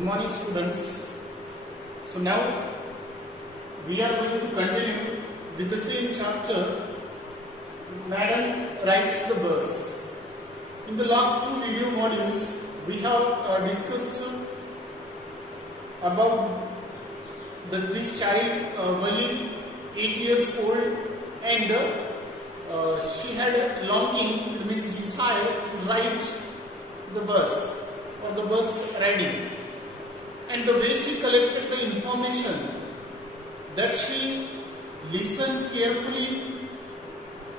Good morning, students. So now we are going to continue with the same chapter. Madam rides the bus. In the last two video modules, we have discussed about this child, Vali, 8 years old, and she had a longing, it means desire to ride the bus or the bus riding. And the way she collected the information, that she listened carefully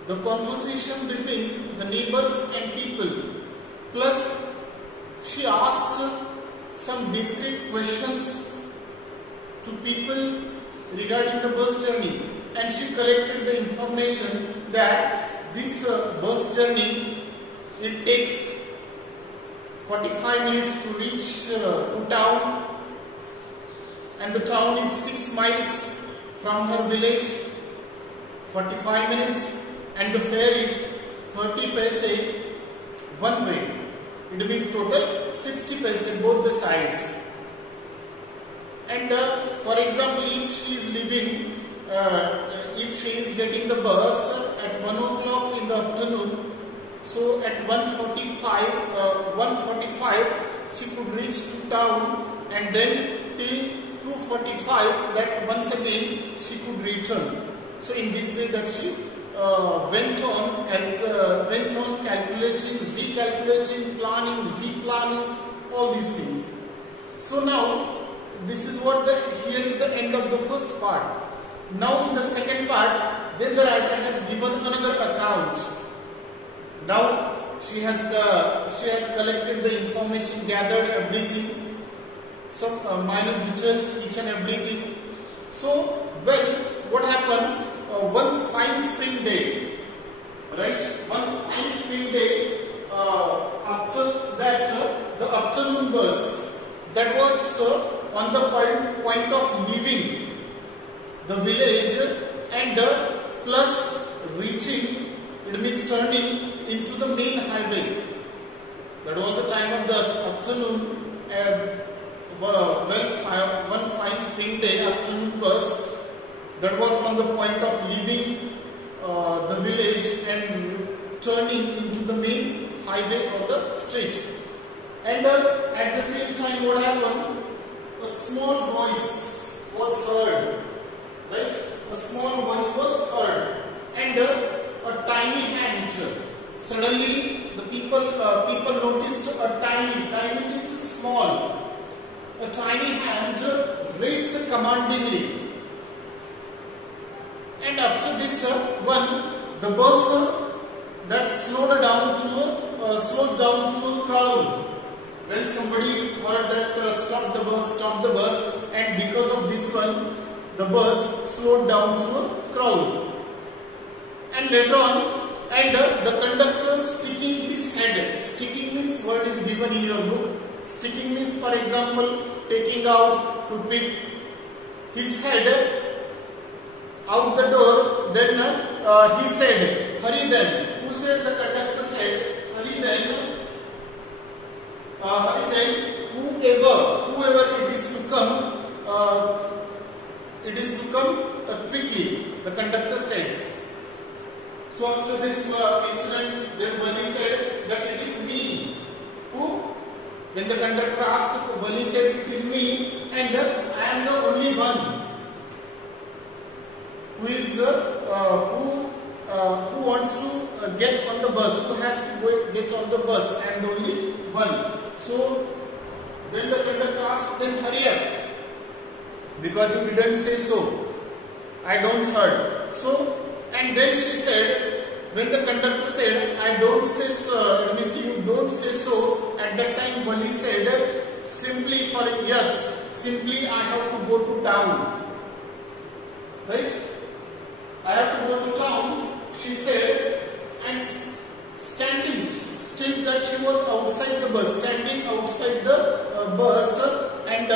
the conversation between the neighbors and people, plus she asked some discreet questions to people regarding the bus journey, and she collected the information that this bus journey, it takes 45 minutes to reach to town, and the town is 6 miles from her village, 45 minutes, and the fare is 30 paise one way. It means total 60 paise both the sides. And for example, if she is leaving, if she is getting the bus at 1 o'clock in the afternoon, so at 1:45 she could reach to town, and then till 2:45 that once again she could return. So in this way that she went on calculating, recalculating, planning, replanning, all these things. So now this is what here is the end of the first part. Now in the second part, then the writer has given another account. Now she has collected the information, gathered everything, some minor details, each and everything. So, well, what happened? One fine spring day, right? One fine spring day, after that, the afternoon bus that was on the point of leaving the village and plus reaching, it means turning into the main highway. That was the time of the afternoon. One fine spring day afternoon bus that was on the point of leaving the village and turning into the main highway of the street. And at the same time, what happened? A small voice was heard, right? A small voice was heard, and a tiny hand. Suddenly, the people noticed a tiny means small. A tiny hand raised commandingly, and after this the bus that slowed down to a crawl. When somebody heard that stop the bus, and because of this one, the bus slowed down to a crawl. And later on, and the conductor sticking his head. Sticking means what is given in your book. Sticking means, for example, taking out to pick his head out the door. Then he said, "Hurry then." Who said? The conductor said, "Hurry then. Hurry then. Whoever it is to come, quickly." The conductor said. So after this incident, then Vali said that it is me. Who? When the conductor asked, Vali said it is me, and I am the only one who is who wants to get on the bus, who has to get on the bus. I am the only one. So then the conductor asked, then hurry up, because you didn't say so. I don't heard. So, and then she said, when the conductor said, I don't say so, it means you don't say so, at that time Vali said, simply I have to go to town. Right? I have to go to town, she said, and standing, still that she was outside the bus, standing outside the bus, and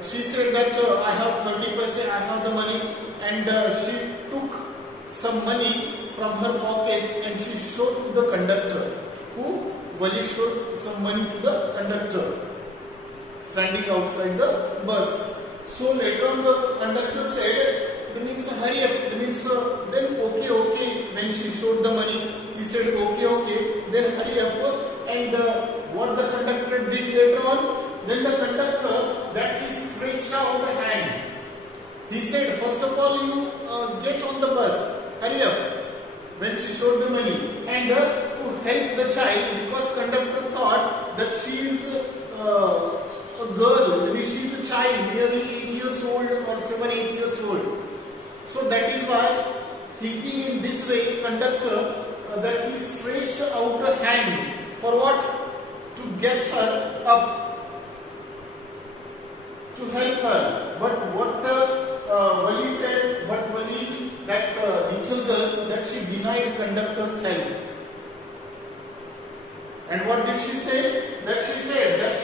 she said that I have 30 paise, I have the money, and she took some money from her pocket and she showed to the conductor. Who? Vali showed some money to the conductor. standing outside the bus. So later on the conductor said, it means hurry up, it means then okay, when she showed the money, he said okay, then hurry up. And what the conductor did later on, then the conductor, that he stretched out a hand. He said, first of all, you get on the bus, hurry up, when she showed the money. And to help the child, because conductor thought that she is a girl, maybe she is a child, nearly 8 years old or 7-8 years old. So that is why, thinking in this way, conductor, that he stretched out a hand for what? To get her up, to help her. But what Wali said, that little girl, that she denied conductor's help. And what did she say? That she said that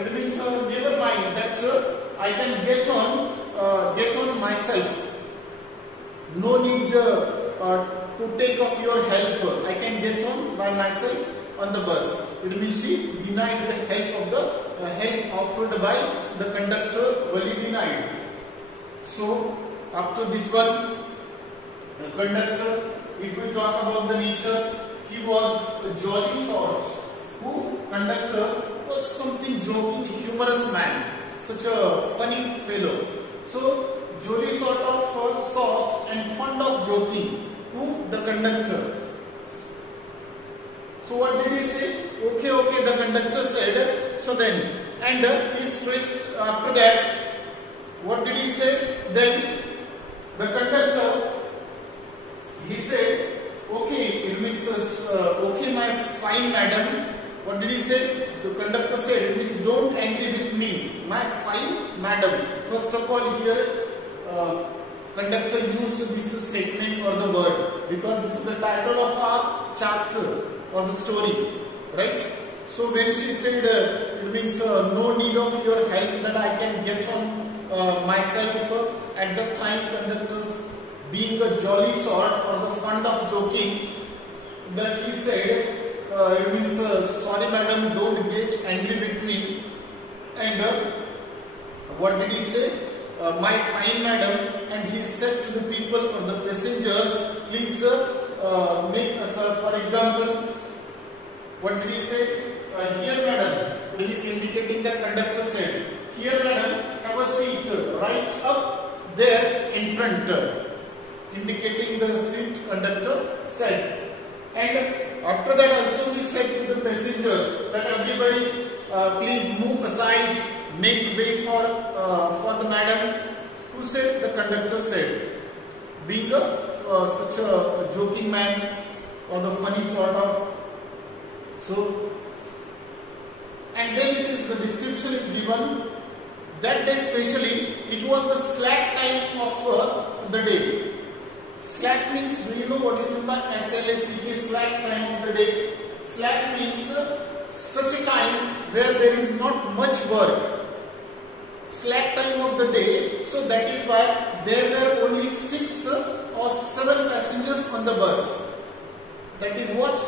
it means never mind, that I can get on myself. No need to take off your help. I can get on by myself on the bus. It means she denied the help offered by the conductor. Wali denied. So after this one, the conductor, if we talk about the nature, he was a jolly sort. Conductor was something joking, humorous man, such a funny fellow. So jolly sort of sorts and fond of joking. The conductor. So what did he say? Okay, the conductor said. So then, and he stretched after that. What did he say? Then the conductor, he said, okay, it means okay, my fine madam. What did he say? The conductor said, it means don't angry with me, my fine madam. First of all, here conductor used this statement or the word because this is the title of our chapter or the story, right? So when she said, it means no need of your help, that I can get on myself. At that time, conductors, being a jolly sort or the fond of joking, that he said, it means sorry madam, don't get angry with me. And what did he say? My fine madam. And he said to the people or the passengers, please make for example, what did he say? Here madam, it is indicating the conductor said, here madam, have a seat right up there in front, indicating the seat conductor said. And after that also he said to the passengers that everybody please move aside, make way for the madam. Who said? The conductor said, being such a joking man or the funny sort of. So, and then it is the description is given. That day especially, it was the slack time of the day. Slack means, do you know what is meant by SLACK, slack time of the day? Slack means such a time where there is not much work. Slack time of the day, so that is why there were only 6 or 7 passengers on the bus. That is what?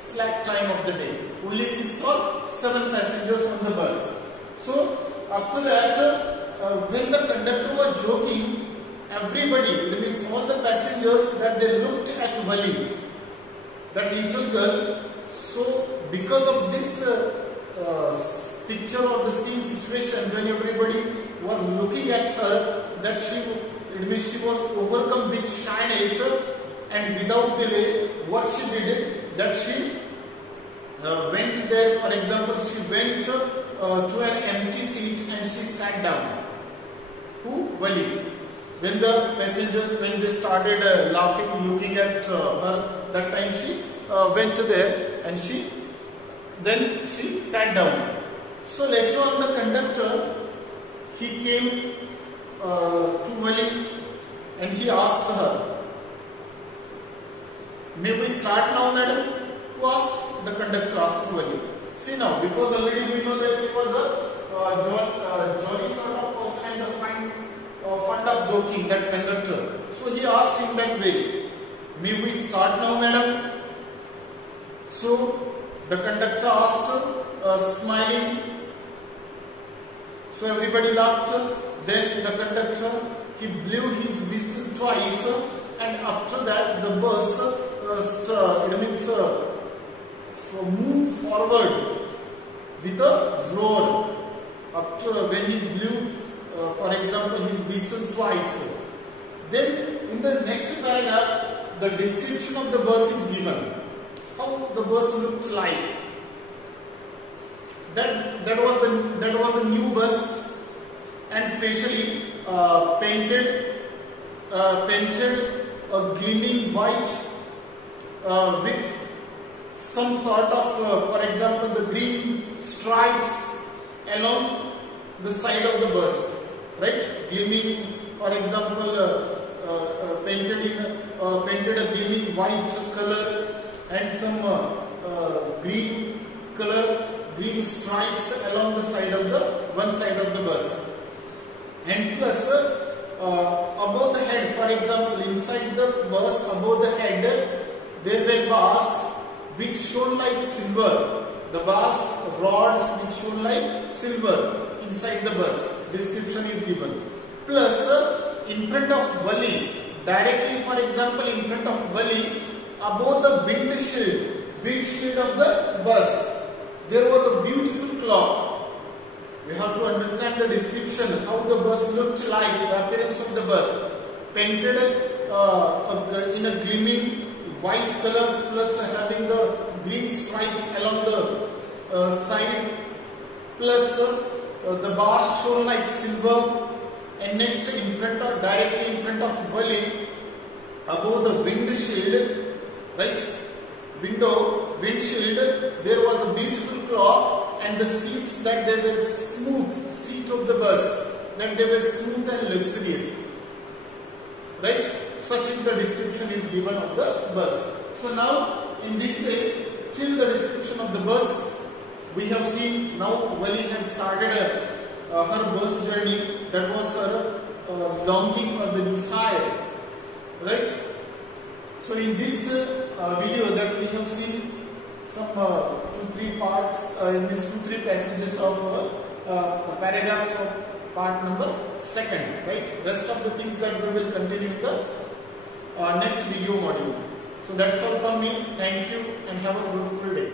Slack time of the day. Only 6 or 7 passengers on the bus. So after that, when the conductor was joking, everybody, that means all the passengers, that they looked at Wali, that little girl. So because of this picture or the scene situation, when everybody was looking at her, that it means she was overcome with shyness, and without delay, what she did, that she went there. For example, she went to an empty seat and she sat down. Who? Wali. When the passengers, when they started laughing, looking at her, that time she went there and then she sat down. So later on, the conductor, he came to Wali and he asked her, may we start now madam? Who asked? The conductor asked to Wali. See now, because already we know that he was a jolly sort of person and a fond of joking, that conductor. So he asked in that way, may we start now madam? So the conductor asked, smiling, So everybody laughed. Then the conductor, he blew his whistle twice, and after that the bus moved forward with a roar. After when he blew, for example, his whistle twice. Then in the next paragraph, the description of the bus is given. How the bus looked like. That was the new bus, and specially painted a gleaming white with some sort of, for example, the green stripes along the side of the bus, right? Gleaming, for example, painted a gleaming white color and some green stripes along the side of the one side of the bus. And plus above the head, for example, inside the bus, above the head, there were bars which shone like silver. The bars, rods which shone like silver inside the bus. Description is given. Plus in front of Wali, directly, for example, in front of Wali, above the windshield of the bus, there was a beautiful clock. We have to understand the description, how the bus looked like, the appearance of the bus. Painted in a gleaming white colors, plus having the green stripes along the side, plus the bars shone like silver. And next, in front of, directly in front of Wali, above the windshield, right? Windshield, there was a beautiful clock, and the seats that they were smooth, seat of the bus, that they were smooth and luxurious, right? Such is the description is given of the bus. So now, in this way, till the description of the bus, we have seen. Now Wali has started her bus journey. That was her longing or the desire, right? So in this video that we have seen some 2-3 parts, in these 2-3 passages of paragraphs of part number 2nd, right? Rest of the things that we will continue in the next video module. So that's all from me. Thank you and have a fruitful day.